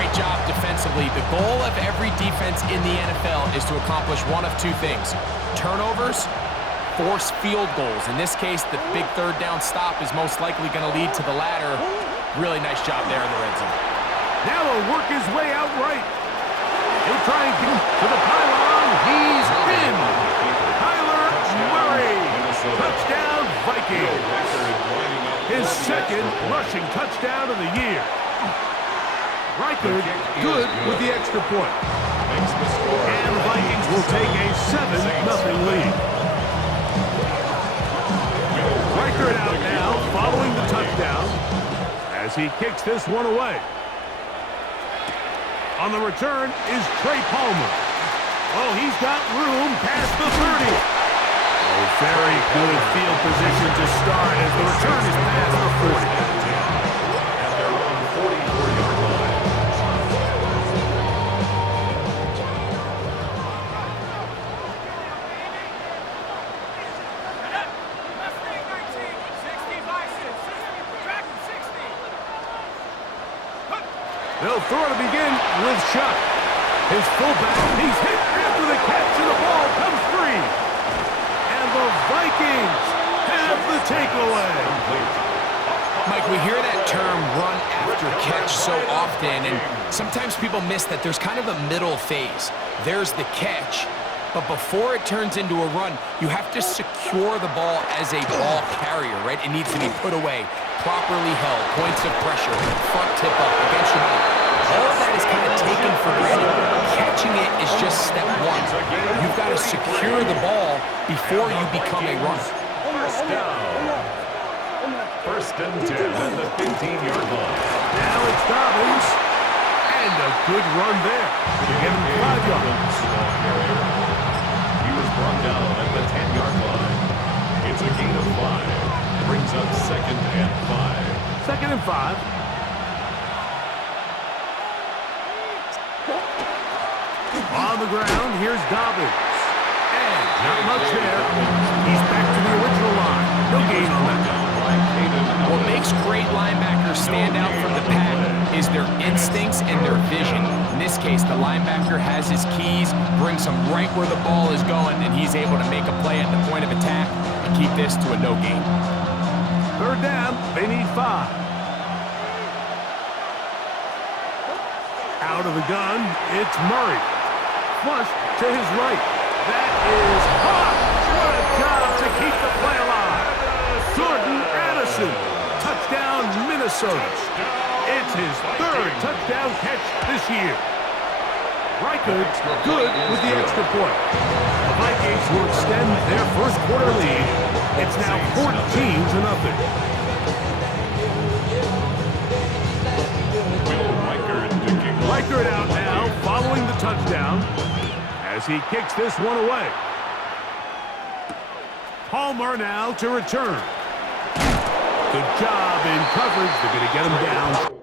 great job defensively. The goal of every defense in the NFL is to accomplish one of two things: turnovers, force field goals. In this case, the big third down stop is most likely going to lead to the latter. Really nice job there in the red zone. Now he'll work his way out right. He'll try and get to the pylon. He's in. Kyler Murray. Touchdown, Vikings. His second rushing touchdown of the year. Reichard good with the extra point. And the Vikings will take a 7-0 lead. Reichard out now following the touchdown as he kicks this one away. On the return is Trey Palmer. Oh, he's got room past the 30. Oh, very good field position to start as the return is past the 40. And they're on the 44-yard line. They'll throw to begin with Chuck. His fullback, he's hit after the catch, and the ball comes free. And the Vikings have the takeaway. Mike, we hear that term run after catch so often, and sometimes people miss that there's kind of a middle phase. There's the catch, but before it turns into a run, you have to secure the ball as a ball carrier, right? It needs to be put away, properly held, points of pressure, front tip up, against your body. All of that is kind of taken for granted. Catching it is just step one. You've got to secure the ball before you become a runner. First down. First and 10 at the 15-yard line. Now it's Dobbins. And a good run there. Give him 5 yards. He was brought down at the 10-yard line. It's a gain of 5. Brings up 2nd and 5. 2nd and 5. On the ground, here's Dobbins. And not much there. He's back to the original line. No gain on that. What makes great linebackers stand out from the pack is their instincts and their vision. In this case, the linebacker has his keys, brings him right where the ball is going, and he's able to make a play at the point of attack and keep this to a no gain. 3rd down, they need 5. Out of the gun, it's Murray. Flush to his right. That is hot. What a job to keep the play alive. Jordan Addison. Touchdown, Minnesota. It's his 3rd touchdown catch this year. Reichard good with the extra point. The Vikings will extend their first quarter lead. It's now 14-0. Reichard out now, following the touchdown, as he kicks this one away. Palmer now to return. Good job in coverage. They're going to get him down.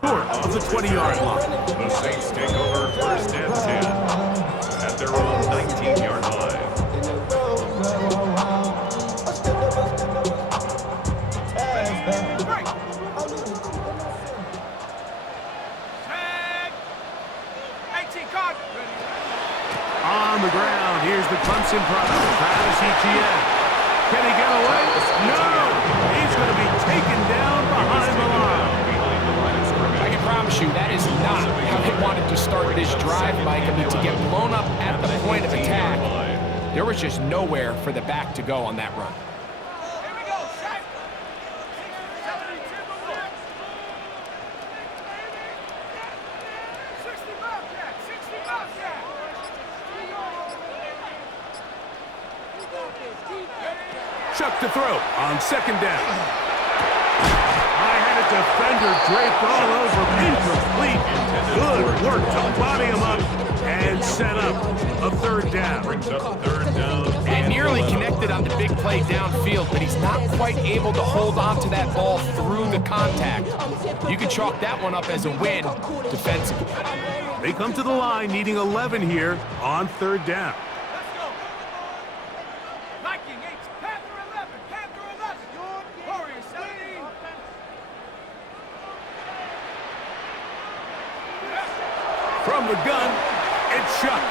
Short of the 20-yard line. The Saints take over 1st and 10 at their own 19-yard line. On the ground, here's the Clemson product, Travis Etienne. Can he get away? No! He's was just nowhere for the back to go on that run. Chuck to throw on second down. I had a defender draped all over, incomplete. Good work to body him up and set up a third down. Brings up third down. And nearly connected on the big play downfield, but he's not quite able to hold on to that ball through the contact. You can chalk that one up as a win defensively. They come to the line needing 11 here on third down. From the gun, it's Chuck.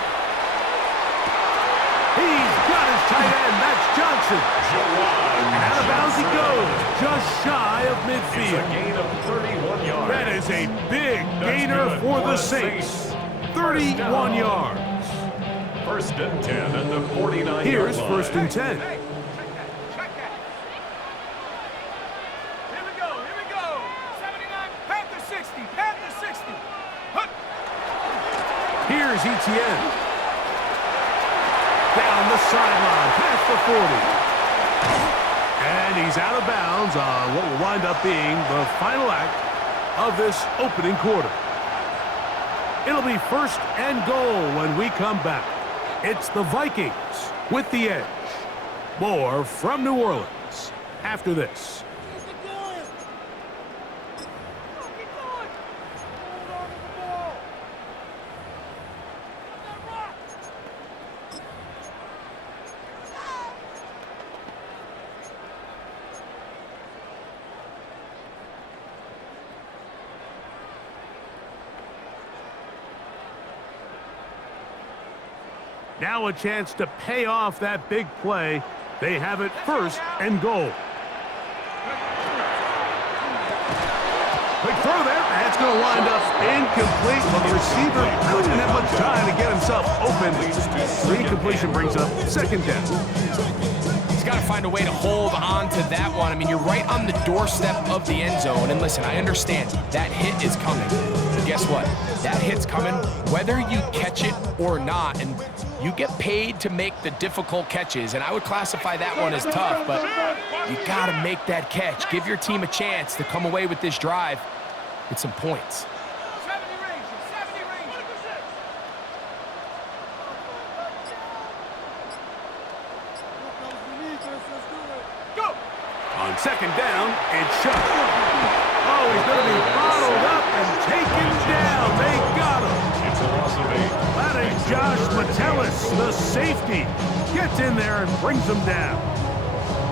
He's got his tight end. That's Johnson. And out of bounds he goes, just shy of midfield. It's a gain of 31 yards. That is a big gainer for the Saints. 31 yards. First and 10 at the 49-yard line. Here's first and 10. Here's ETN. Down the sideline, past the 40. And he's out of bounds on what will wind up being the final act of this opening quarter. It'll be first and goal when we come back. It's the Vikings with the edge. More from New Orleans after this. Now a chance to pay off that big play. They have it first and goal. Quick throw there. That's going to wind up incomplete. Well, the receiver really didn't have much time to get himself open. The incompletion brings up second down. He's got to find a way to hold on to that one. I mean, you're right on the doorstep of the end zone. And listen, I understand that hit is coming. But guess what? That hit's coming whether you catch it or not. And you get paid to make the difficult catches. And I would classify that one as tough. But you got to make that catch. Give your team a chance to come away with this drive with some points. On second down, it's Chuck. Oh, he's going to be bottled up and taken down. They got him. It's a loss of 8. That is Josh Metellus, the safety, gets in there and brings them down.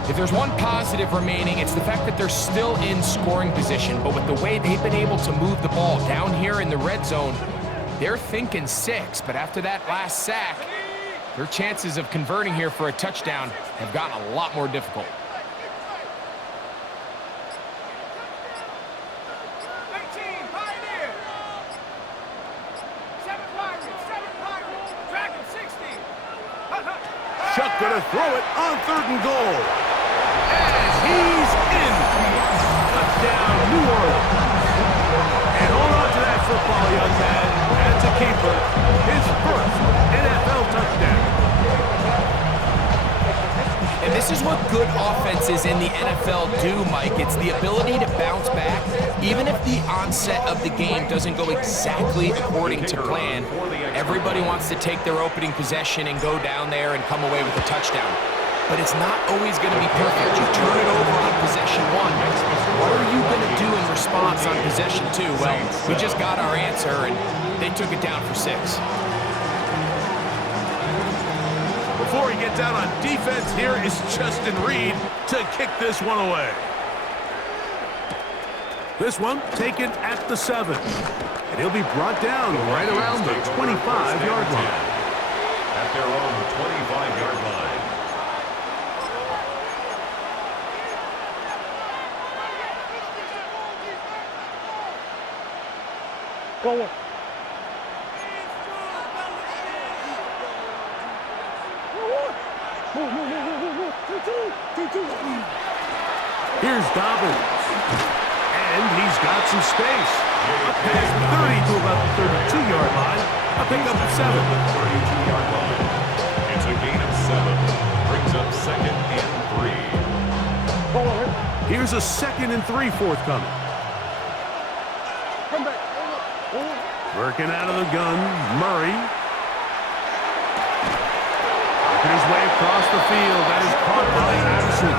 If there's one positive remaining, it's the fact that they're still in scoring position. But with the way they've been able to move the ball down here in the red zone, they're thinking 6. But after that last sack, their chances of converting here for a touchdown have gotten a lot more difficult. Chuck going to throw it on third and goal. As he's in. Touchdown, New Orleans. And hold on to that football, young man. That's a keeper. His first NFL touchdown. And this is what good offenses in the NFL do, Mike. It's the ability to bounce back, even if the onset of the game doesn't go exactly according to plan. Everybody wants to take their opening possession and go down there and come away with a touchdown. But it's not always going to be perfect. You turn it over on possession 1. What are you going to do in response on possession 2? Well, we just got our answer, and they took it down for 6. Before he gets out on defense, here is Justin Reed to kick this one away. This one taken at the 7. And he'll be brought down right around the 25-yard line. At their own 25-yard line. Go. Here's Dobbins. And he's got some space. Up past the 30 to about the 32-yard line. A pickup of 7. 32-yard line. It's a gain of 7. Brings up 2nd and 3. Here's a 2nd and 3 forthcoming. Working out of the gun, Murray. Working his way across the field. That is caught by Addison.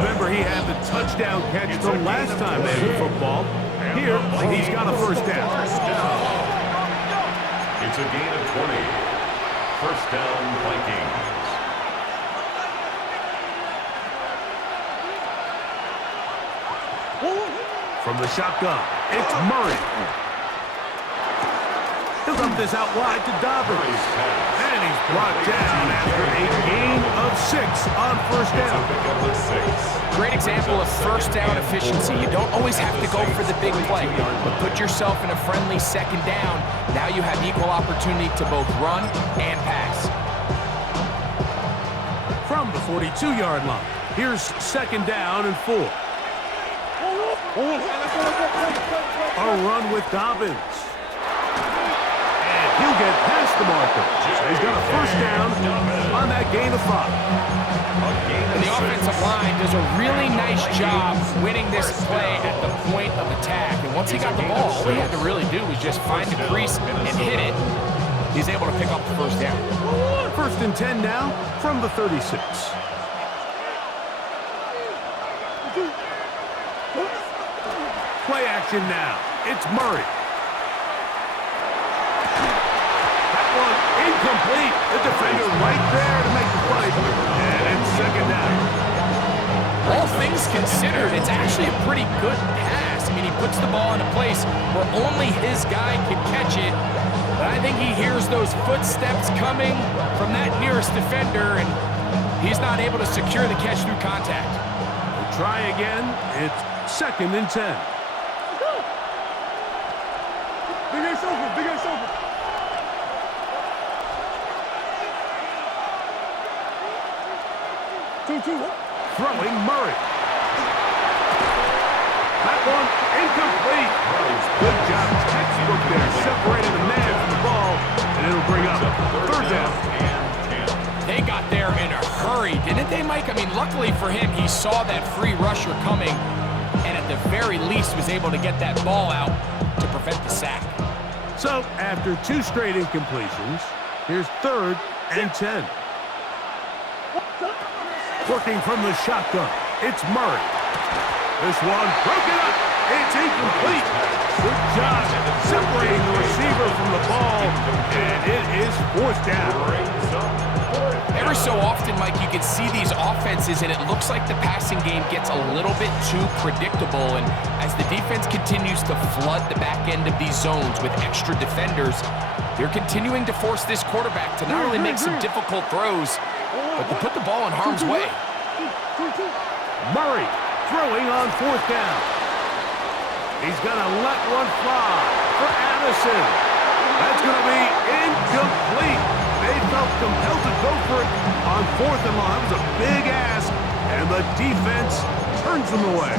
Remember, he had the touchdown catch the last time they had football. Here, he's got a first down. It's a gain of 20. First down, Vikings. From the shotgun, it's Murray. He'll dump this out wide to Dobbins. And he's brought down after a gain of 6 on first down. Great example of first down efficiency. You don't always have to go for the big play, but put yourself in a friendly second down. Now you have equal opportunity to both run and pass. From the 42-yard line, here's second down and 4. A run with Dobbins. And he'll get past the marker. So he's got a first down on that gain of 5. And the offensive line does a really nice job winning this play at the point of attack. And once he got the ball, all he had to really do was just find the crease and hit it. He's able to pick up the first down. First and 10 now from the 36. Play action now. It's Murray. That one incomplete. The defender right there to make the play. And it's second down. All things considered, it's actually a pretty good pass. I mean, he puts the ball in a place where only his guy can catch it. But I think he hears those footsteps coming from that nearest defender, and he's not able to secure the catch through contact. We'll try again. It's second and 10. Big ass over. Throwing Murray. That one incomplete. Good job. Textbook there. Separated the man from the ball, and it'll bring up third down. They got there in a hurry, didn't they, Mike? I mean, luckily for him, he saw that free rusher coming, and at the very least was able to get that ball out to prevent the sack. So, after 2 straight incompletions, here's third and 10. Working from the shotgun, it's Murray. This one broken up. It's incomplete. Good job separating the receiver from the ball, and it is fourth down. Every so often, Mike, you can see these offenses, and it looks like the passing game gets a little bit too predictable. And as the defense continues to flood the back end of these zones with extra defenders, they're continuing to force this quarterback to not only make some difficult throws, but to put the ball in harm's way. Murray throwing on fourth down. He's going to let one fly for Addison. That's going to be incomplete. They felt compelled to go for it on fourth and long. That was a big ask, and the defense turns them away.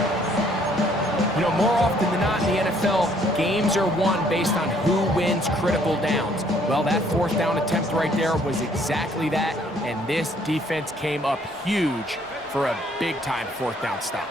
You know, more often than not in the NFL, games are won based on who wins critical downs. Well, that fourth down attempt right there was exactly that, and this defense came up huge for a big-time fourth down stop.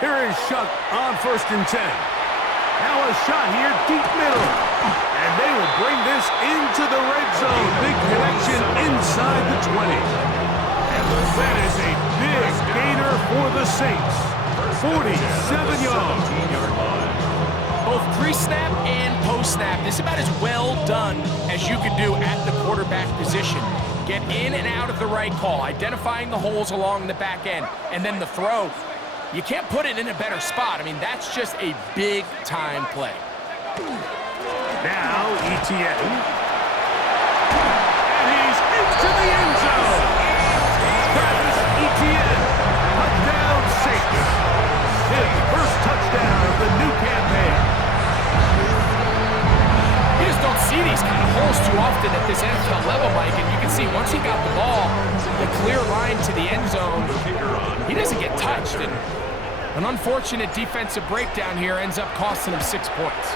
Here is Shuck on first and 10. Now a shot here deep middle. And they will bring this into the red zone. Big connection inside the 20. And that is a big gainer for the Saints. 47 yards. Both pre-snap and post-snap, this is about as well done as you could do at the quarterback position. Get in and out of the right call, identifying the holes along the back end, and then the throw. You can't put it in a better spot. I mean, that's just a big-time play. Now, Etienne. And he's into the end zone. Travis Etienne a new campaign. You just don't see these kind of holes too often at this NFL level, Mike, and you can see once he got the ball, the clear line to the end zone, he doesn't get touched, and an unfortunate defensive breakdown here ends up costing him 6 points.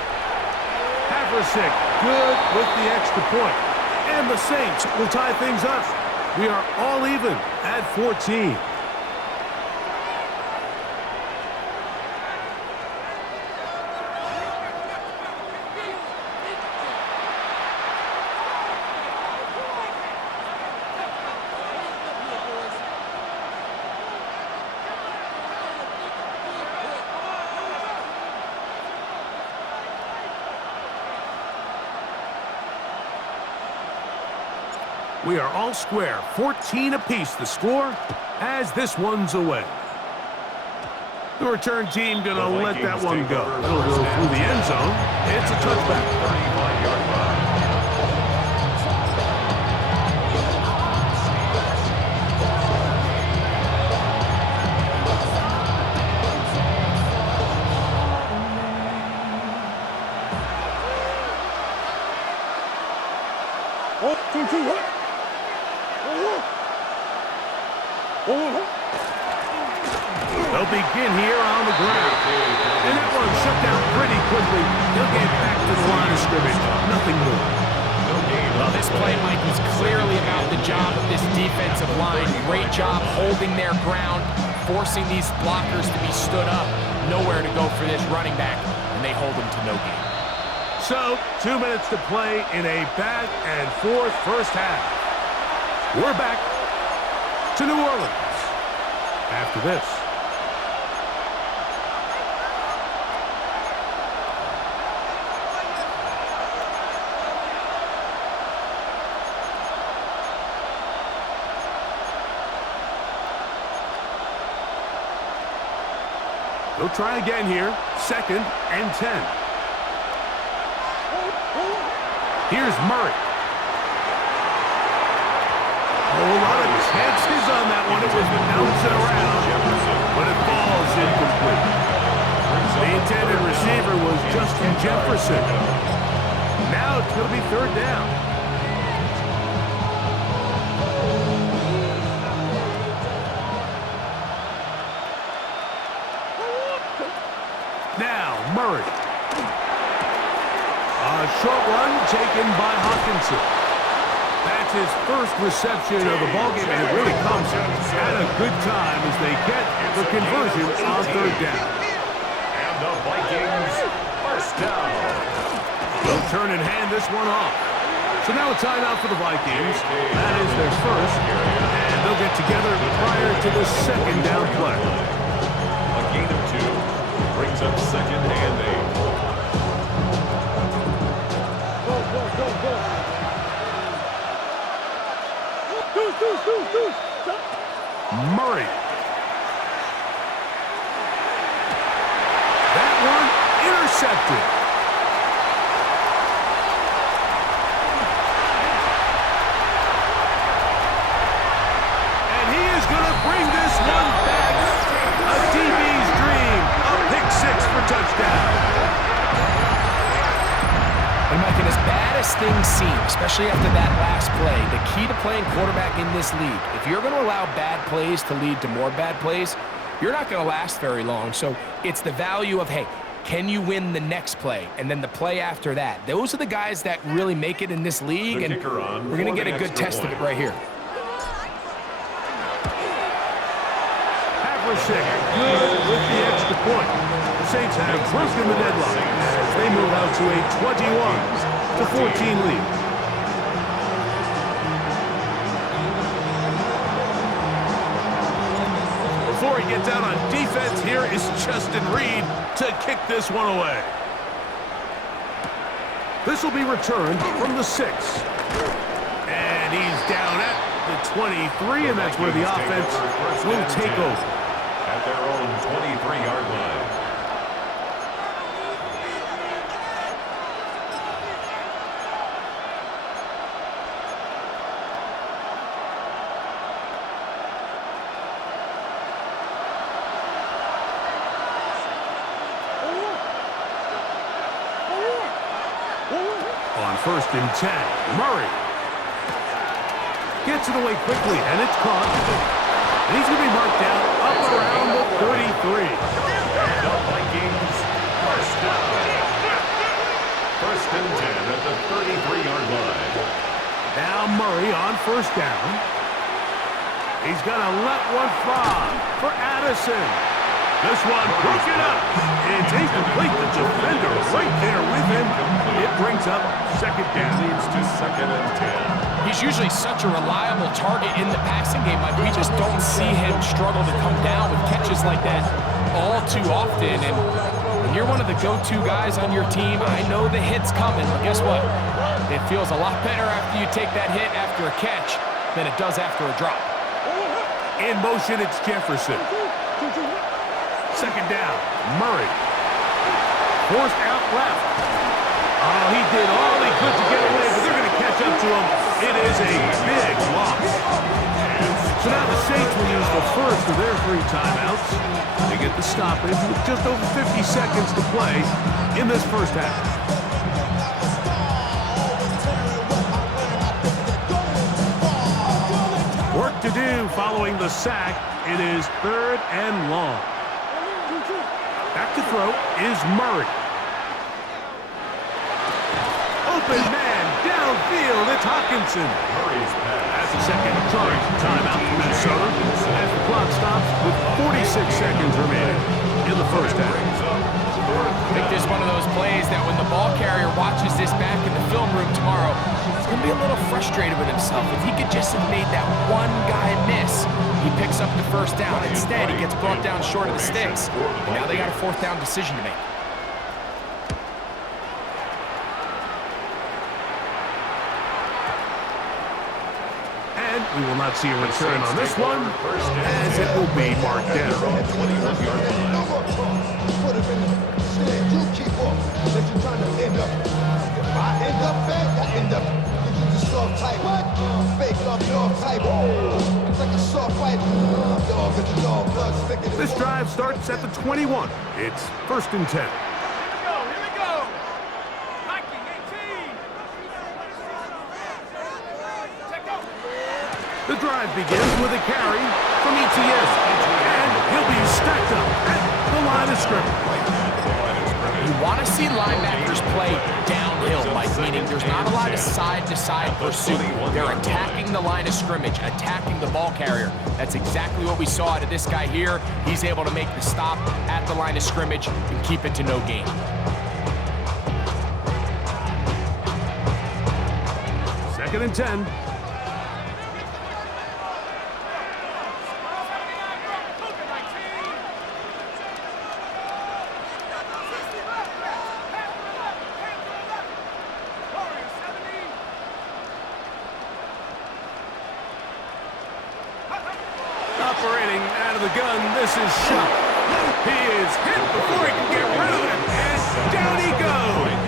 Haversick, good with the extra point. And the Saints will tie things up. We are all even at 14. We are all square, 14 apiece the score as this one's away. The return team gonna let that one go. It'll go through the end zone. It's a touchback. 35-yard line. They'll begin here on the ground. And that one shut down pretty quickly. He'll get back to the line of scrimmage. Nothing more. Well, this play, Mike, was clearly about the job of this defensive line. Great job holding their ground, forcing these blockers to be stood up. Nowhere to go for this running back, and they hold him to no gain. So, 2 minutes to play in a back-and-forth first half. We're back to New Orleans after this. They'll try again here. 2nd and 10. Here's Murray. Oh, a lot of chances on that one. It was bouncing around, but it falls incomplete. The intended receiver was Justin Jefferson. Now it's going to be 3rd down. Now, Murray. A short run taken by Hawkinson. That's his first reception of the ballgame, and it really comes at a good time as they get the conversion on 3rd down. And the Vikings first down. They'll turn and hand this one off. So now a timeout for the Vikings. That is their first, and they'll get together prior to the 2nd down play. A gain of 2 brings up 2nd and 8. Murray. That one intercepted. And he is going to bring this one back. A DB's dream. A pick 6 for touchdown. And Mike, and as bad as things seem, especially after that last play, the key to playing quarterback in this league, if you're going to allow bad plays to lead to more bad plays, you're not going to last very long. So it's the value of, hey, can you win the next play? And then the play after that. Those are the guys that really make it in this league, and we're going to get a good test of it right here. Haversick, good with the extra point. The Saints have broken the deadlock as they move out to a 21-14 lead. Before he gets out on defense, here is Justin Reed to kick this one away. This will be returned from the 6. And he's down at the 23, and that's where the offense will take over. At their own 23-yard line. first and 10. Murray gets it away quickly, and it's caught. And he's going to be marked down up around the 33. The Vikings are stopped. First and 10 at the 33-yard line. Now Murray on first down. He's going to let one fly for Addison. This one broken up. It's incomplete. The defender right there with him. It brings up second down. Leads to second and 10. He's usually such a reliable target in the passing game, Mike. We just don't see him struggle to come down with catches like that all too often. And when you're one of the go-to guys on your team, I know the hit's coming, but guess what? It feels a lot better after you take that hit after a catch than it does after a drop. In motion, it's Jefferson. Second down, Murray. Forced out left. Oh, he did all he could to get away, but they're going to catch up to him. It is a big loss. So now the Saints will use the first of their 3 timeouts. They get the stoppage with just over 50 seconds to play in this first half. Work to do following the sack. It is 3rd and long. Back to throw is Murray. Open man downfield. It's Hawkinson. Murray's pass. That's the second charge timeout for Minnesota as the clock stops with 46 seconds remaining in the first half. I think this is one of those plays that when the ball carrier watches this back in the film room tomorrow, he's going to be a little frustrated with himself. If he could just have made that one guy miss, he picks up the first down. Instead, he gets brought down short of the sticks. And now they got a 4th down decision to make. And we will not see a return on this one, as it will be marked down. You keep up. If you're trying to end up. If I end up fake, I end up. You just soft type. What? Fake up, dog type. It's like a soft fight. Dog, get the dog blood thicker than This drive starts at the 21. It's 1st and 10. The drive begins with a carry from ETS, and he'll be stacked up at the line of scrimmage. You want to see linebackers play downhill, Mike, meaning there's not a lot of side-to-side pursuit. They're attacking the line of scrimmage, attacking the ball carrier. That's exactly what we saw out of this guy here. He's able to make the stop at the line of scrimmage and keep it to no gain. Second and 10. Operating out of the gun, this is Shuck. He is hit before he can get rid of it, and down he goes.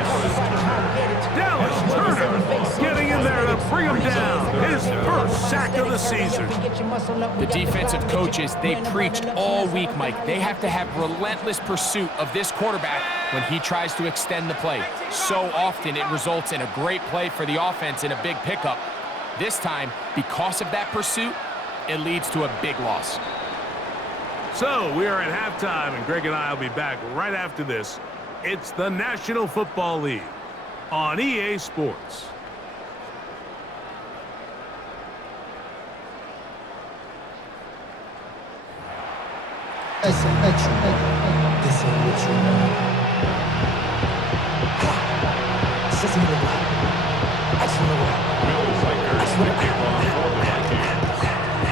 Dallas Turner getting in there to bring him down. His first sack of the season. The defensive coaches, they preached all week, Mike. They have to have relentless pursuit of this quarterback when he tries to extend the play. So often it results in a great play for the offense and a big pickup. This time, because of that pursuit, it leads to a big loss. So we are at halftime, and Greg and I will be back right after this. It's the National Football League on EA Sports.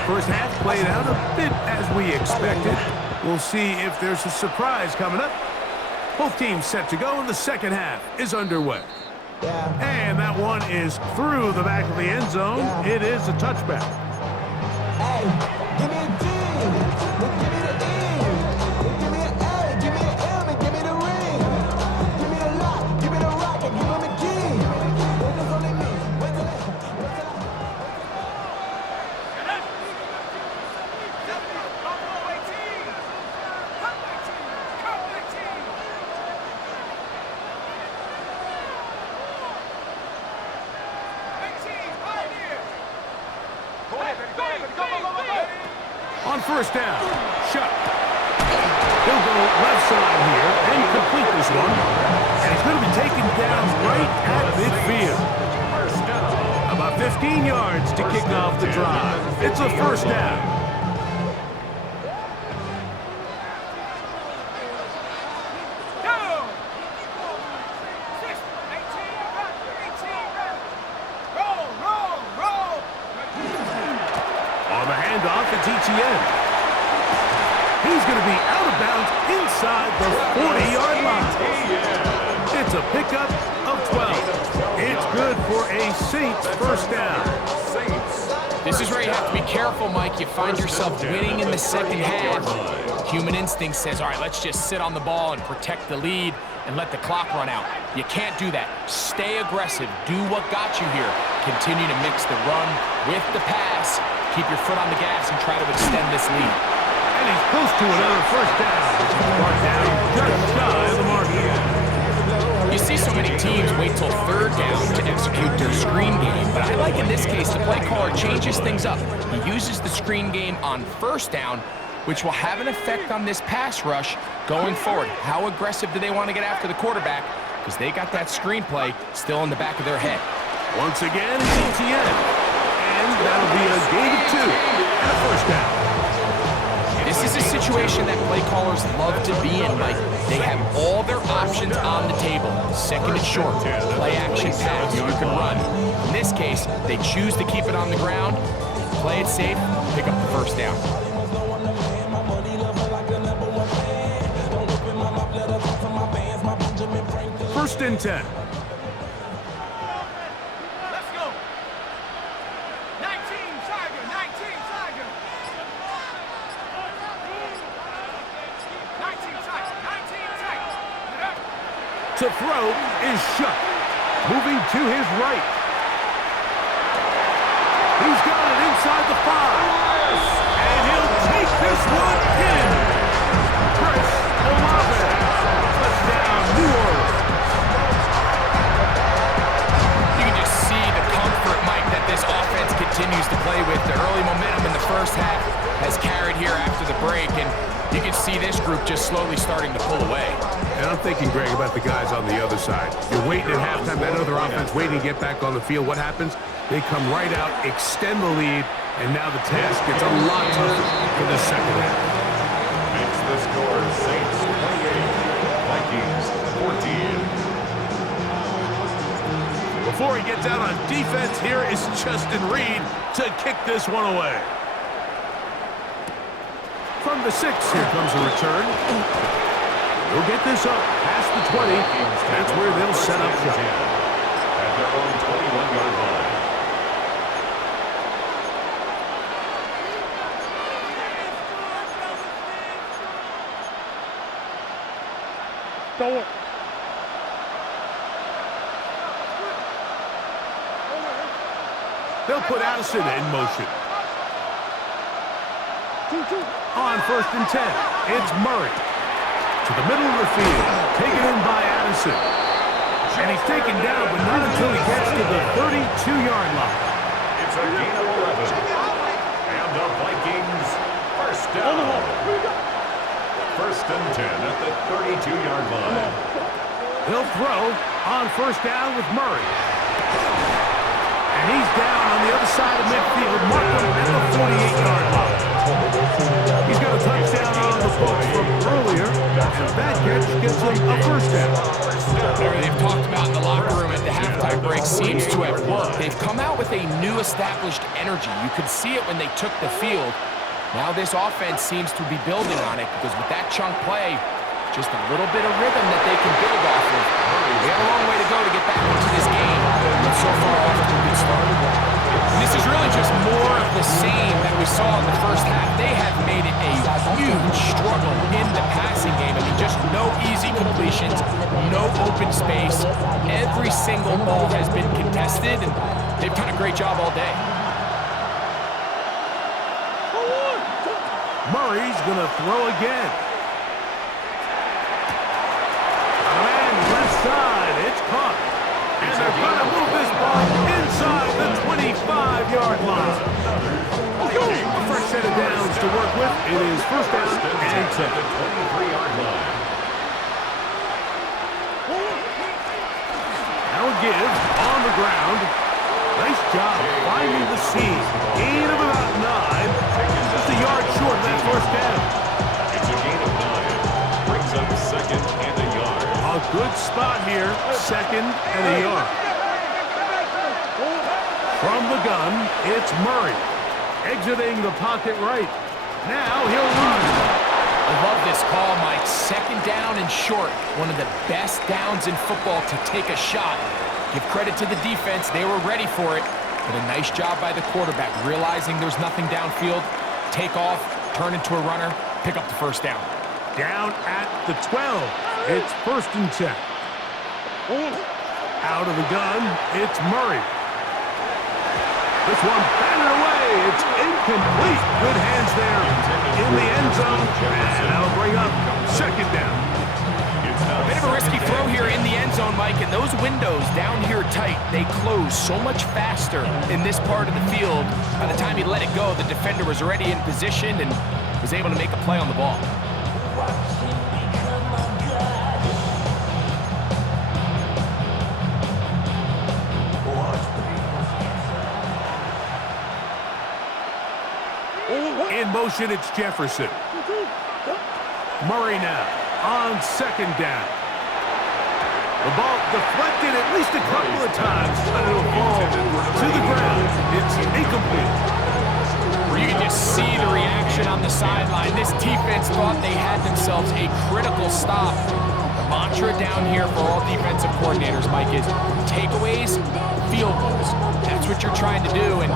First half played out a bit as we expected. We'll see if there's a surprise coming up. Both teams set to go, and the second half is underway. And that one is through the back of the end zone. It is a touchback. Hey, give me a D. Give me the E. Give me an A. Give me an M. And give me the ring. Give me the lock. Give me the rock. And give me the key. What does all that mean? Wait till first down. Shut. He'll go left side here and complete this one. And he's going to be taken down right at midfield. About 15 yards to kick off the drive. It's a first down. On the handoff, it's ETN. He's going to be out of bounds inside the 40-yard line. It's a pickup of 12. It's good for a Saints first down. This is where you have to be careful, Mike. You find yourself winning in the second half. Human instinct says, all right, let's just sit on the ball and protect the lead and let the clock run out. You can't do that. Stay aggressive. Do what got you here. Continue to mix the run with the pass. Keep your foot on the gas and try to extend this lead. And he's close to another first down. Brought down just shy of the mark. You see so many teams wait till third down to execute their screen game, but I like in this case the play caller changes things up. He uses the screen game on first down, which will have an effect on this pass rush going forward. How aggressive do they want to get after the quarterback? Because they got that screen play still in the back of their head. Once again, ETN. And that'll be a gain of 2 and a first down. This is a situation that play callers love to be in, Mike. They have all their options on the table. Second and short, play action pass, you can run. In this case, they choose to keep it on the ground, play it safe, pick up the first down. First and 10. To throw is shut. Moving to his right. He's got it inside the 5. And he'll take this one in. Chris Olave. Touchdown, New Orleans. You can just see the comfort, Mike, that this offense continues to play with. The early momentum in the first half has carried here after the break, and you can see this group just slowly starting to pull away. And I'm thinking, Greg, about the guys on the other side. You're waiting at halftime, that other offense waiting to get back on the field. What happens? They come right out, extend the lead, and now the task gets a lot tougher for the second half. Makes the score Saints 28, Vikings 14. Before he gets out on defense, here is Justin Reed to kick this one away. From the 6, here comes a return. They'll get this up past the 20. That's where they'll set up shop. At their own 21-yard line. They'll put Addison in motion. On first and 10, it's Murray. To the middle of the field, taken in by Addison. And he's taken down, but not until he gets to the 32-yard line. It's a gain of 11. And the Vikings first down. First and 10 at the 32-yard line. He'll throw on first down with Murray. And he's down on the other side of midfield, Markham at the 48-yard line. He's got a touchdown on the books from earlier, and that catch gets him a first down. Whatever they've talked about in the locker room at the halftime break seems to have worked. They've come out with a new established energy. You could see it when they took the field. Now this offense seems to be building on it, because with that chunk play, just a little bit of rhythm that they can build off of. We have a long way to go to get back into this game, but so far off to a good start. And this is really just more of the same that we saw in the first half. They have made it a huge struggle in the passing game. I mean, just no easy completions, no open space. Every single ball has been contested, and they've done a great job all day. Murray's going to throw again. Side, it's caught. And they're going to move this ball inside the 25-yard line. A fresh set of downs to work with. It is first down and 10. At the 23-yard line. Now a give on the ground. Nice job finding the seam. Gain of about 9. Just a yard short of that first down. It's a gain of 9. Brings up second and a yard. A good spot here. Second and a yard. From the gun, it's Murray. Exiting the pocket right. Now he'll run. I love this call, Mike. Second down and short. One of the best downs in football to take a shot. Give credit to the defense. They were ready for it. But a nice job by the quarterback, realizing there's nothing downfield. Take off, turn into a runner, pick up the first down. Down at the 12. It's first and 10. Out of the gun, it's Murray. This one batted away. It's incomplete. Good hands there in the end zone. And that'll bring up second down. A bit of a risky throw here in the end zone, Mike, and those windows down here tight, they close so much faster in this part of the field. By the time he let it go, the defender was already in position and was able to make a play on the ball. In motion, it's Jefferson. Murray now on second down. The ball deflected at least a couple of times, but it'll fall to the ground. It's incomplete. You can just see the reaction on the sideline. This defense thought they had themselves a critical stop. The mantra down here for all defensive coordinators, Mike, is takeaways, field goals. That's what you're trying to do, and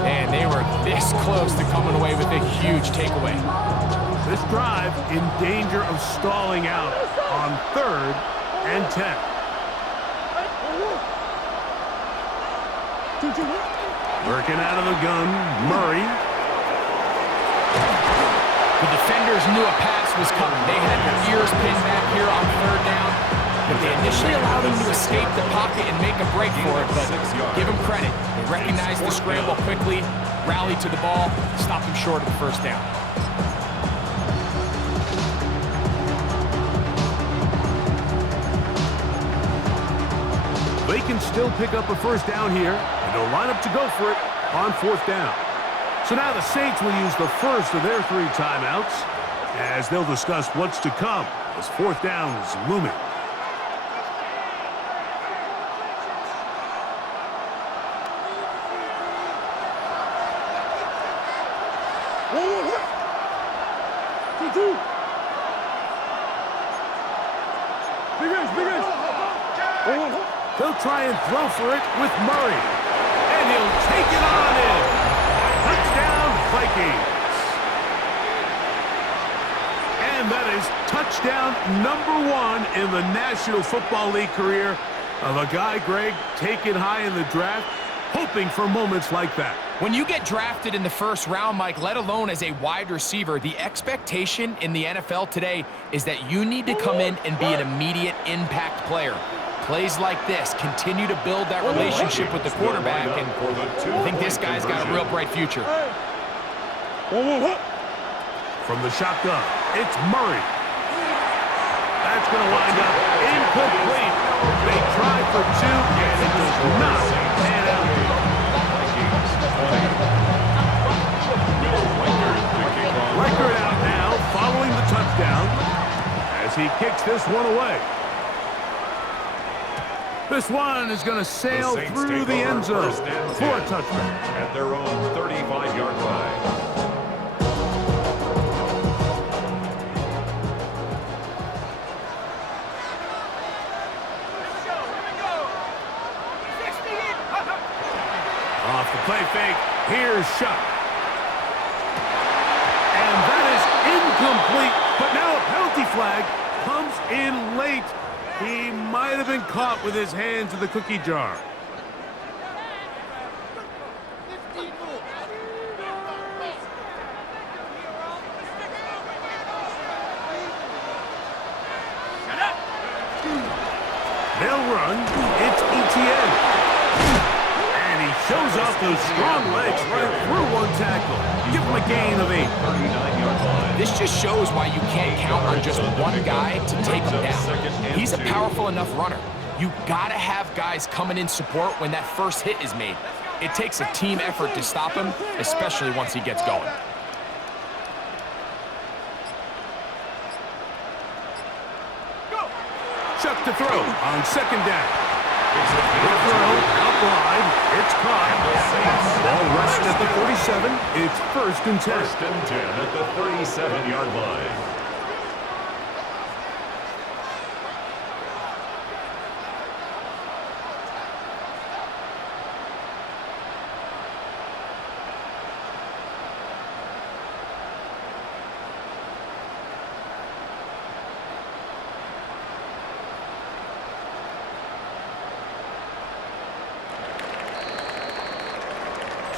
man, they were this close to coming away with a huge takeaway. This drive in danger of stalling out on third and 10. Working out of the gun, Murray. The defenders knew a pass was coming. They had their ears pinned back here on third down, but they initially allowed him to escape the pocket and make a break for it, but give him credit. They recognized the scramble quickly, rallied to the ball, stopped him short of the first down. They can still pick up a first down here, and they'll line up to go for it on fourth down. So now the Saints will use the first of their 3 timeouts as they'll discuss what's to come as fourth down is looming. He'll try and throw for it with Murray. And he'll take it on in. Touchdown, Vikings. And that is touchdown number 1 in the National Football League career of a guy, Greg, taken high in the draft, hoping for moments like that. When you get drafted in the first round, Mike, let alone as a wide receiver, the expectation in the NFL today is that you need to come in and be an immediate impact player. Plays like this continue to build that relationship with the quarterback, and I think this guy's got a real bright future. From the shotgun, it's Murray. That's going to wind up incomplete. They try for 2, and it does not pan out. Record out now following the touchdown as he kicks this one away. This one is going to sail through the end zone for a touchdown. At their own 35-yard line. Off the play fake, here's Shuck. And that is incomplete, but now a penalty flag comes in late. He might have been caught with his hands in the cookie jar. They'll run. It's ETN. And he Shows off those strong legs running through one tackle. Give him a gain of 8. 39-yard line. This just shows why you can't count on just one guy to take him down. He's a powerful enough runner. You gotta have guys coming in support when that first hit is made. It takes a team effort to stop him, especially once he gets going. Chuck to throw on second down. The throw up wide. It's caught. Ball rushed at the 47. It's 1st and 10. 1st and 10 at the 37-yard line.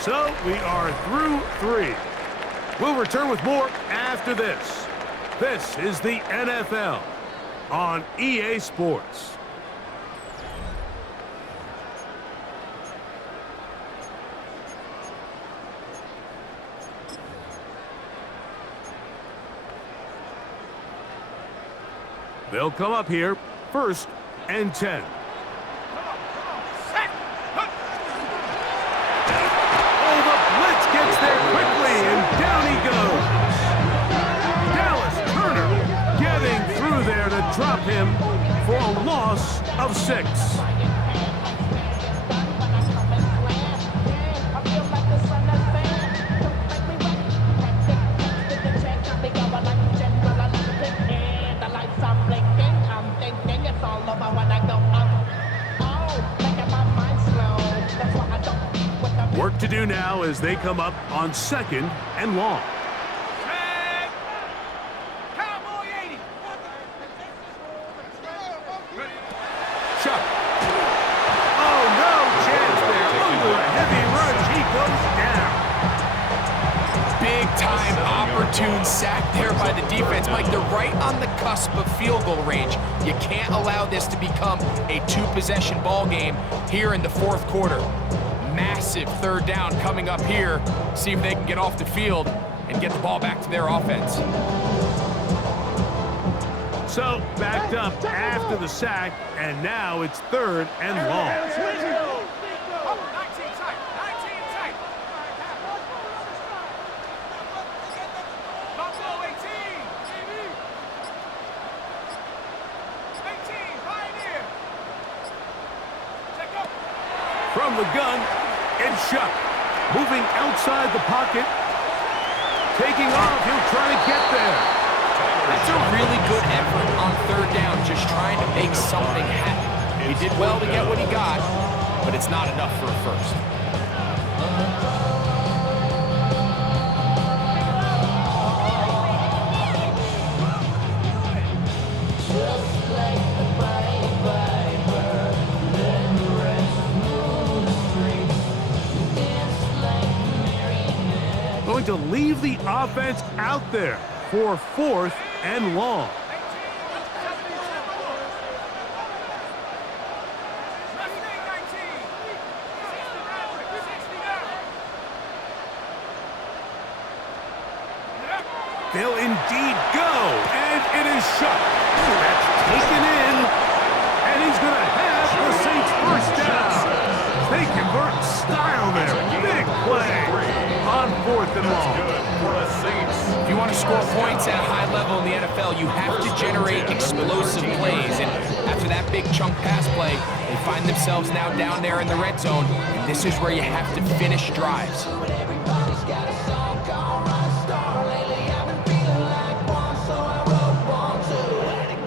So we are through 3. We'll return with more after this. This is the NFL on EA Sports. They'll come up here, 1st and 10. Gets there quickly, and down he goes. Dallas Turner getting through there to drop him for a loss of 6. Work to do now as they come up on 2nd and long. Cowboy 80. Chuck. Oh, no chance there. Under a heavy rush, he goes down. Big time opportune sack there by the defense. Mike, they're right on the cusp of field goal range. You can't allow this to become a 2-possession ball game here in the 4th quarter. Massive 3rd down coming up here. See if they can get off the field and get the ball back to their offense. So, backed up after the sack, and now it's 3rd and long. 19 tight. 19 tight. Buffalo 18. 18, Pioneer. Check up. From the gun, it's Chuck. Moving outside the pocket. Taking off, he'll try to get there. That's a really good effort on 3rd down, just trying to make something happen. He did well to get what he got, but it's not enough for a 1st. Going to leave the offense out there for 4th and long. They'll indeed go, and it is shut. That's taken in, and he's going to have the Saints 1st down. They convert style there. Big play on 4th and long. If you want to score points at a high level in the NFL, you have to generate explosive plays. And after that big chunk pass play, they find themselves now down there in the red zone. And this is where you have to finish drives.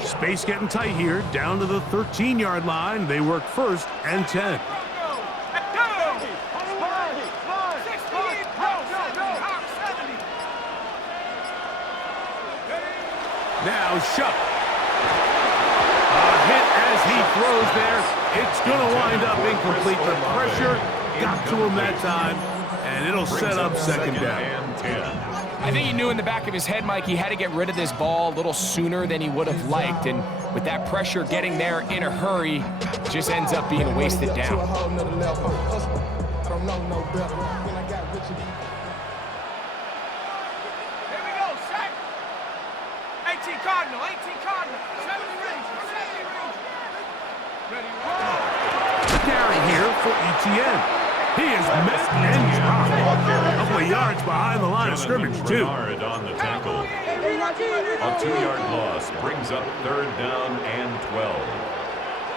Space getting tight here, down to the 13-yard line. They work 1st and 10. Now Shuck. A hit as he throws there. It's going to wind up incomplete. The pressure got to him that time, and it'll set up 2nd down. I think he knew in the back of his head, Mike, he had to get rid of this ball a little sooner than he would have liked. And with that pressure getting there in a hurry, just ends up being a wasted down. don't know no better. When I got Richard E. Here we go, set. 18 Cardinal, 18 Cardinal. 70 Ranger, 70 Ranger. Ready, roll. Carry here for ETN. He is met and dropped. A couple of yards behind the line of scrimmage, too. Bernard on the tackle. A 2-yard loss brings up 3rd down and 12.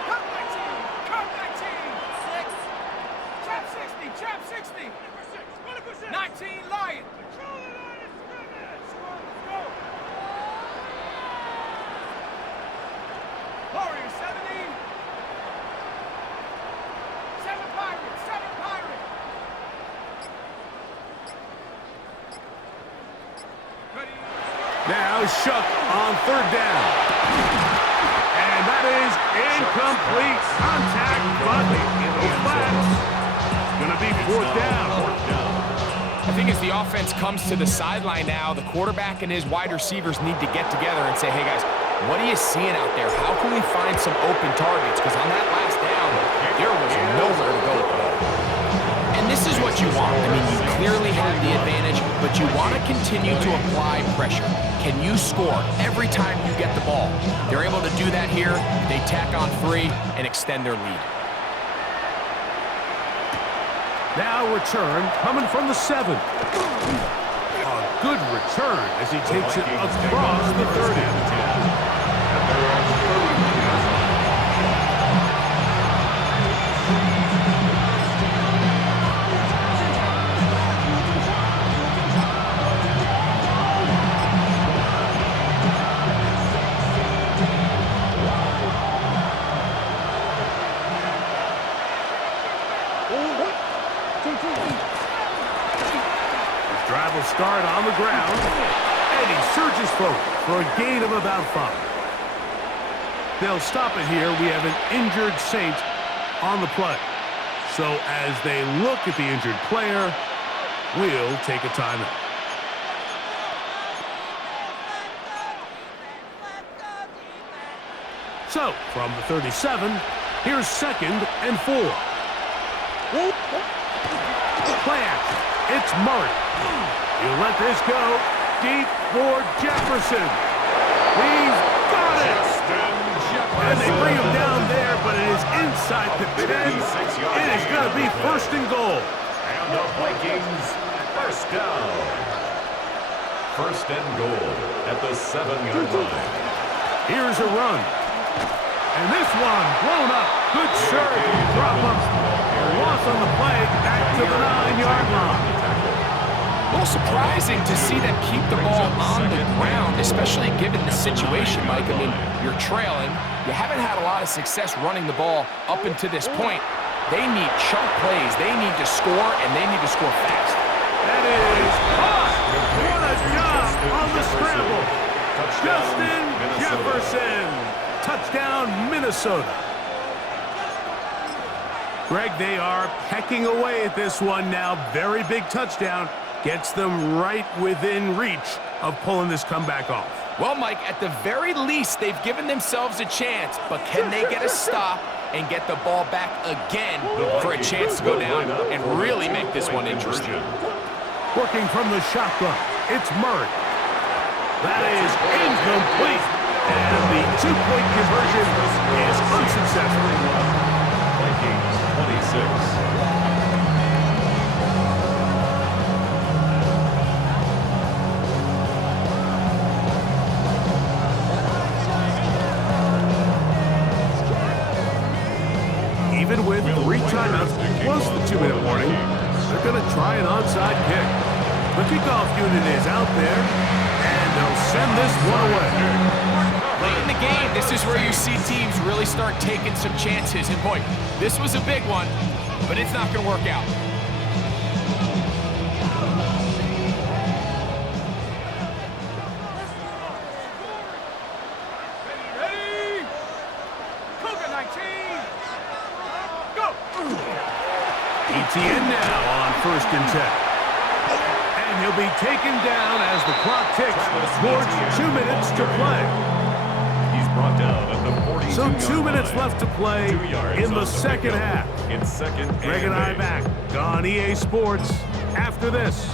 Cut 19, cut 19. 6. Trap 60, trap 60. 19 Lion. Warrior 70. 7 Pirates, 7 Pirates. Ready. Now Shuck on 3rd down. And that is incomplete contact, but no flags. It's going to be 4th down. I think as the offense comes to the sideline now, the quarterback and his wide receivers need to get together and say, hey guys, what are you seeing out there? How can we find some open targets? Because on that last down, there was nowhere to go with the ball. And this is what you want. I mean, you clearly have the advantage, but you want to continue to apply pressure. Can you score every time you get the ball? They're able to do that here. They tack on 3 and extend their lead. Now return coming from the 7. A good return as he takes it across the 30. Drive will start on the ground, and he surges forward for a gain of about 5. They'll stop it here. We have an injured Saint on the play. So as they look at the injured player, we'll take a timeout. So from the 37, here's 2nd and 4. Play action. It's Murray. You let this go deep for Jefferson. He's got it. And they bring him down there, but it is inside the 10. It is going to be 1st and goal. And the Vikings, 1st down. 1st and goal at the 7-yard line. Here's a run. And this one blown up. Good surge. Drop up. A loss on the play. Back to the 9-yard line. A little surprising to see them keep the ball on the ground, especially given the situation, Mike. I mean, you're trailing. You haven't had a lot of success running the ball up until this point. They need chunk plays. They need to score, and they need to score fast. That is caught. What a job on the scramble. Justin Jefferson. Touchdown, Minnesota. Greg, they are pecking away at this one now. Very big touchdown. Gets them right within reach of pulling this comeback off. Well, Mike, at the very least, they've given themselves a chance, but can they get a stop and get the ball back again for a chance to go down and really make this one interesting? Working from the shotgun, it's Murray. That is incomplete, and the 2-point conversion is unsuccessful. Vikings 26. Even with 3 timeouts plus the 2-minute warning, they're going to try an onside kick. The kickoff unit is out there, and they'll send this one away. Late in the game, this is where you see teams really start taking some chances. And boy, this was a big one, but it's not going to work out. Ready? Cougar 19. Go. ETN now on 1st and 10. And he'll be taken down as the clock ticks towards 2 minutes to play. He's brought down at the 47. So 2 minutes left to play 2 yards in the on second pickup. half. It's second Greg and I 8. back on EA Sports after this.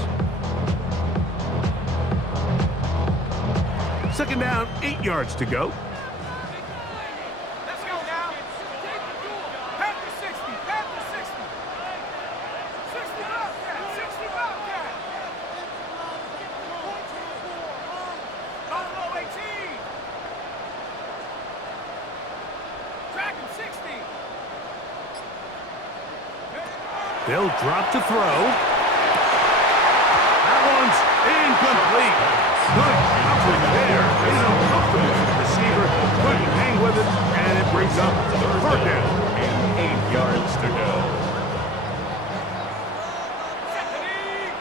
Second down, 8 yards to go. Let's go now. Pass to 60. Pass to 60. 60 Bobcat. 60 Bobcat. Low 18. Track him 60. They'll drop to throw. That one's incomplete. Good coverage there. Made him comfortable for the receiver. Couldn't hang with it, and it brings up third down. And 8 yards to go. Second.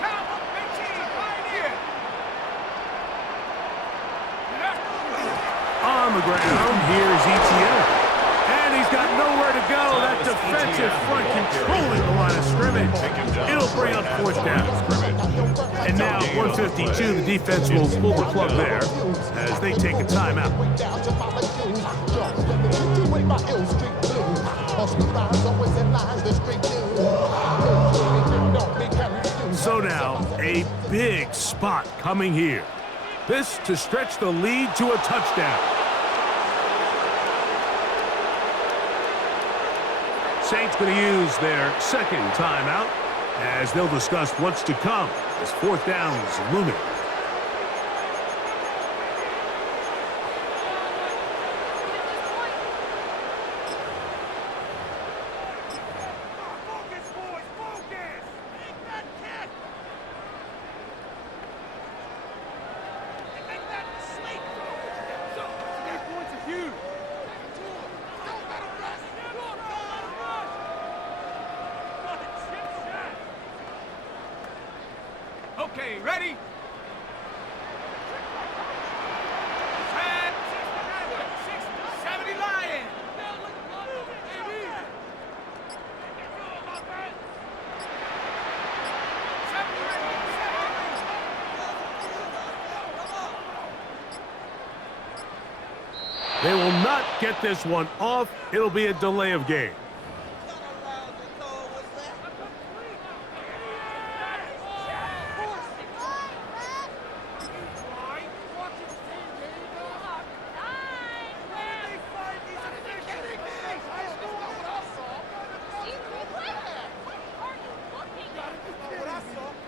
Cowboy 18. Pioneer. On the ground, here's ETN. And he's got nowhere to go. That defensive front controlling the line of scrimmage. It'll bring up fourth down. And now, 152, the defense will pull the plug there as they take a timeout. So now, a big spot coming here. This to stretch the lead to a touchdown. Saints going to use their second timeout as they'll discuss what's to come as fourth down is looming. Focus, boys. Focus. Make that kick. Make that sleep. So, 3 points are huge. Don't let him rest. Okay, ready? 70 Lion. They will not get this one off. It'll be a delay of game.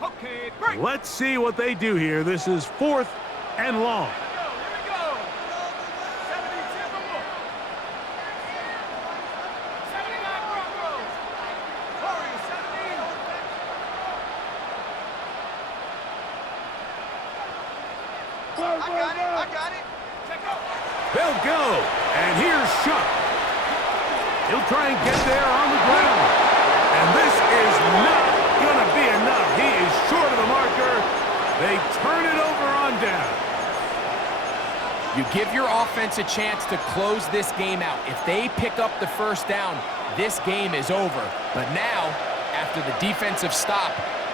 Okay, break. Let's see what they do here. This is fourth and long. Here we go. 70 Timberwolves. 79 Broncos. Warriors 70. I got it. Check out. They'll go. And here's Shuck. He'll try and get there on the ground. And this is not going to be enough. He is short of the marker. They turn it over on down. You give your offense a chance to close this game out. If they pick up the first down, this game is over. But now, after the defensive stop,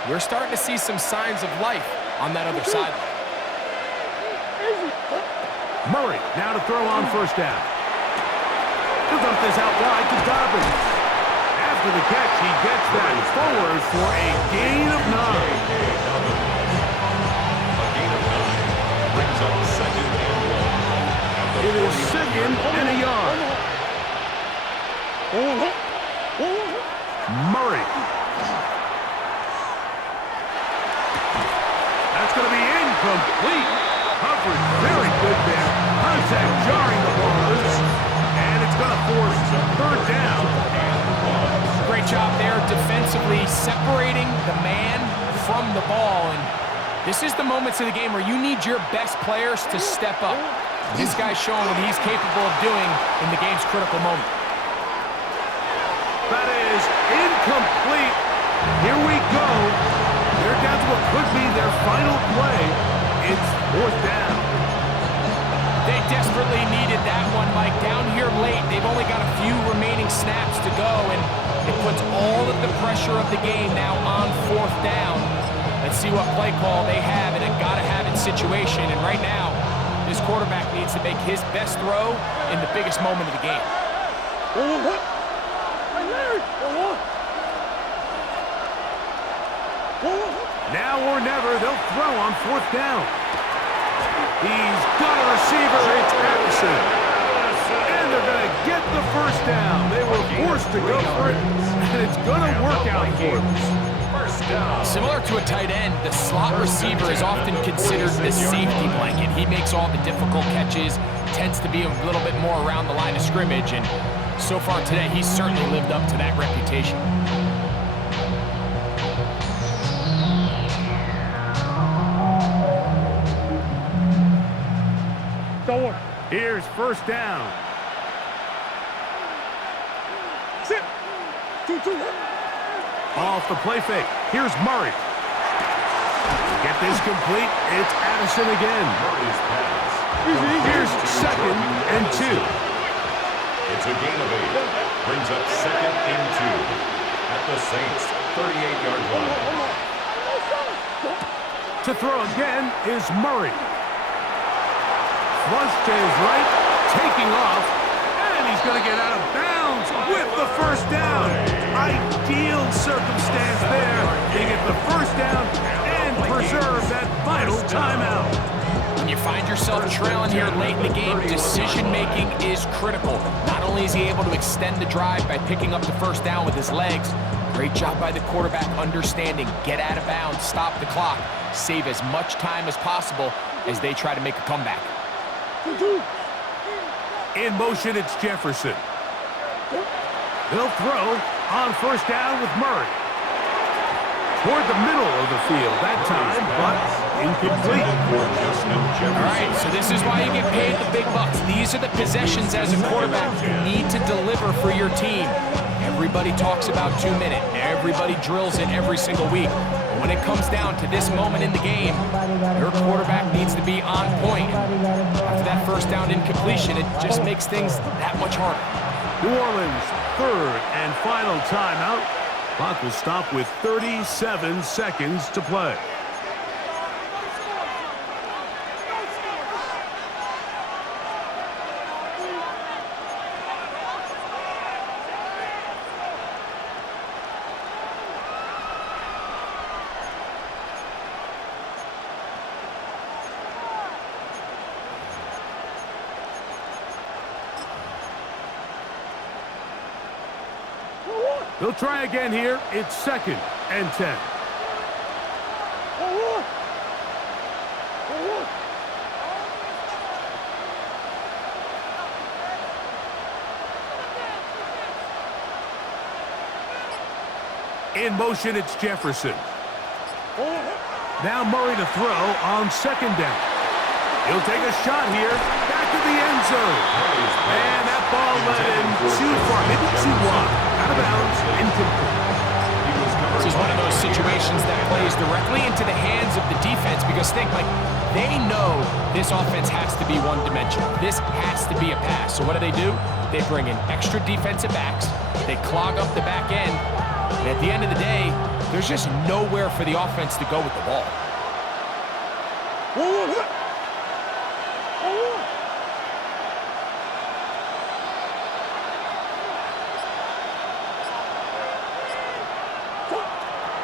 we're starting to see some signs of life on that other sideline. Murray now to throw on first down. He'll dump this out wide to Dobbins. After the catch, he gets that forward for a gain of 9. A gain of 9 brings up second and 1. It is second and a yard. Murray. That's going to be incomplete. Coverage very good there. Contact jarring the ball loose. And it's going to force third down. Great job there defensively, separating the man from the ball. And this is the moments of the game where you need your best players to step up. This guy's showing what he's capable of doing in the game's critical moment. That is incomplete. Here we go. They're down to what could be their final play. It's fourth down. They desperately needed that one, Mike. Down here late, they've only got a few remaining snaps to go, and it puts all of the pressure of the game now on fourth down. Let's see what play call they have in a gotta-have-it situation, and right now, This quarterback needs to make his best throw in the biggest moment of the game. Now or never, they'll throw on 4th down. He's got a receiver. It's Addison. And they're going to get the first down. They were forced to go for it, and it's going to work out for them. Similar to a tight end, the slot receiver is often considered the safety blanket. He makes all the difficult catches, tends to be a little bit more around the line of scrimmage, and so far today, he's certainly lived up to that reputation. Here's first down. Sit. 2-2. Off the play fake. Here's Murray. Get this complete. It's Addison again. Here's 2nd and 2. It's a gain of 8. Brings up 2nd and 2 at the Saints' 38-yard line. To throw again is Murray. Flush to his right, taking off, and he's going to get out of bounds with the first down. Ideal circumstance there. They get the first down and preserve that final timeout. When you find yourself trailing here late in the game, decision-making is critical. Not only is he able to extend the drive by picking up the first down with his legs, great job by the quarterback understanding, get out of bounds, stop the clock, save as much time as possible as they try to make a comeback. In motion, it's Jefferson. They'll throw on first down with Murray. Toward the middle of the field that time, but incomplete. All right, so this is why you get paid the big bucks. These are the possessions as a quarterback you need to deliver for your team. Everybody talks about 2-minute. Everybody drills it every single week. But when it comes down to this moment in the game, your quarterback needs to be on point. After that first down incompletion, it just makes things that much harder. New Orleans, 3rd and final timeout. Clock will stop with 37 seconds to play. They'll try again here. It's 2nd and 10. In motion, it's Jefferson. Now Murray to throw on 2nd down. He'll take a shot here. Back to the end zone. And that ball led him too far. Maybe too wide. Out of bounds. Incomplete. This is one of those situations that plays directly into the hands of the defense because think, Mike, they know this offense has to be one-dimensional. This has to be a pass. So what do? They bring in extra defensive backs. They clog up the back end. And at the end of the day, there's just nowhere for the offense to go with the ball.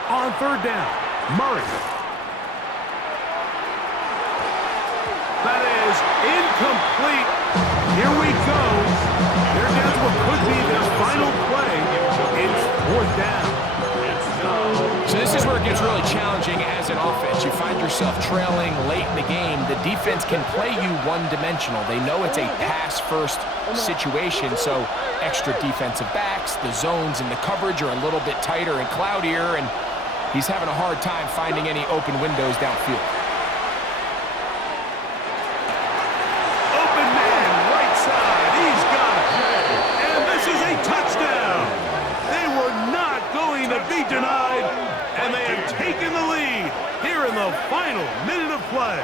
On 3rd down, Murray. That is incomplete. Here we go. They're down to what could be their final play. It's 4th down. So this is where it gets really challenging as an offense. You find yourself trailing late in the game. The defense can play you one-dimensional. They know it's a pass-first situation, so extra defensive backs, the zones and the coverage are a little bit tighter and cloudier, and he's having a hard time finding any open windows downfield. Open man, right side. He's got it. And this is a touchdown. They were not going to be denied, and they have taken the lead here in the final minute of play.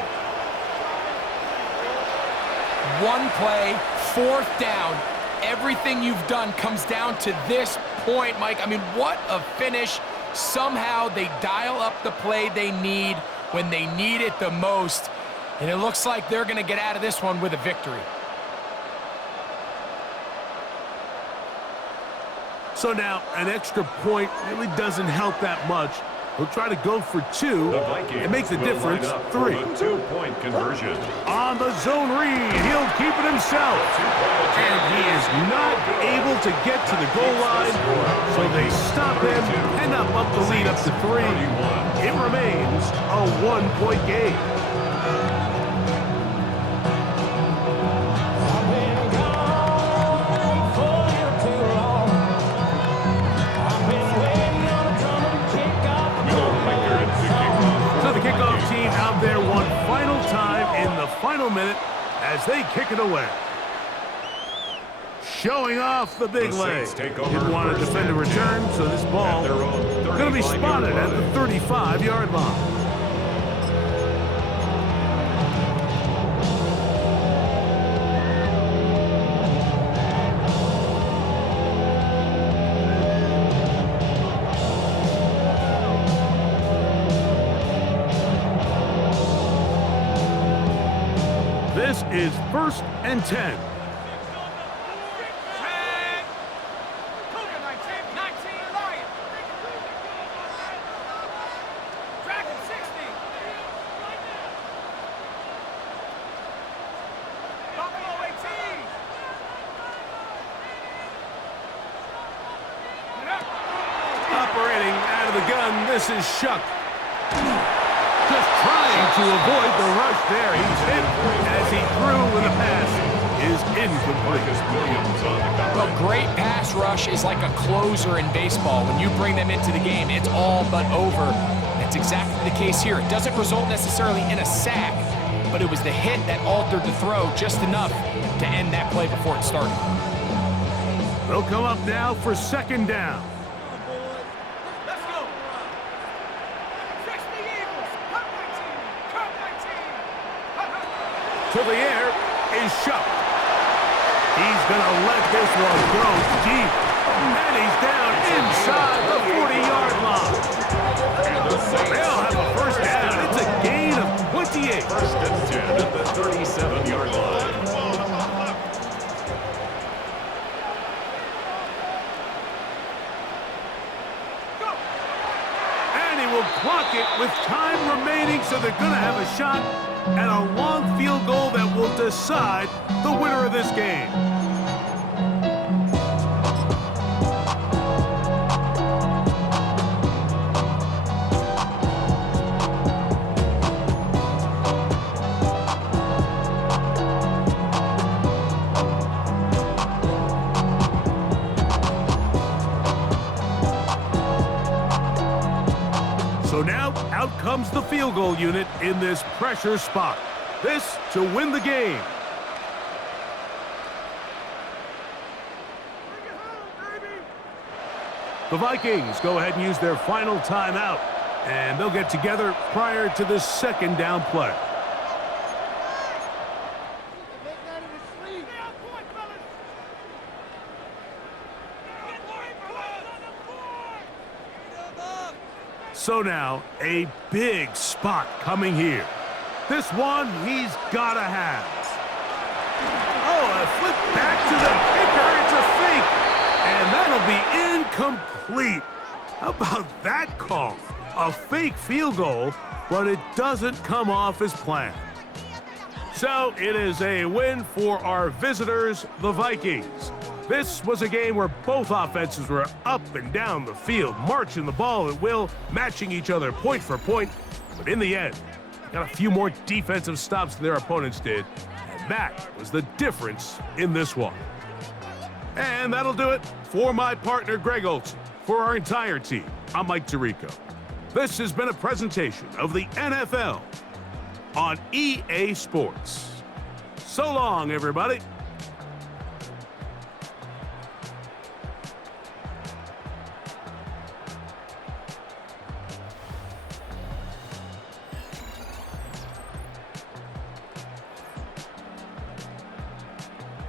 One play, 4th down. Everything you've done comes down to this point, Mike. I mean, what a finish. Somehow they dial up the play they need when they need it the most. And it looks like they're going to get out of this one with a victory. So now, an extra point really doesn't help that much. He'll try to go for two and make the difference 3. A 2-point conversion. On the zone read, he'll keep it himself. And he is not able to get to the goal line, so they stop him and up the lead up to 3. It remains a 1-point game. There one final time in the final minute as they kick it away. Showing off the big leg. Didn't want to defend a return, so this ball going to be spotted at the 35-yard line. This is 1st and 10. Operating out of the gun, this is Shuck. Just trying to avoid the rush there. He's hit as he threw with a pass is incomplete. A great pass rush is like a closer in baseball. When you bring them into the game, it's all but over. That's exactly the case here. It doesn't result necessarily in a sack, but it was the hit that altered the throw just enough to end that play before it started. They'll come up now for 2nd down. To the air is Shuck. He's going to let this one go deep. And he's down inside the 40-yard line. They'll have a 1st down. It's a gain of 28. 1st and 10 at the 37-yard line. And he will clock it with time remaining, so they're going to have a shot and a long field goal that will decide the winner of this game. So now, out comes the field goal unit in this pressure spot. This to win the game. The Vikings go ahead and use their final timeout, and they'll get together prior to the 2nd down play. So now, a big spot coming here. This one he's got to have. Oh, a flip back to the kicker. It's a fake. And that'll be incomplete. How about that call? A fake field goal, but it doesn't come off as planned. So it is a win for our visitors, the Vikings. This was a game where both offenses were up and down the field, marching the ball at will, matching each other point for point. But in the end, got a few more defensive stops than their opponents did, and that was the difference in this one. And that'll do it for my partner, Greg Olson. For our entire team, I'm Mike Tirico. This has been a presentation of the NFL on EA Sports. So long, everybody.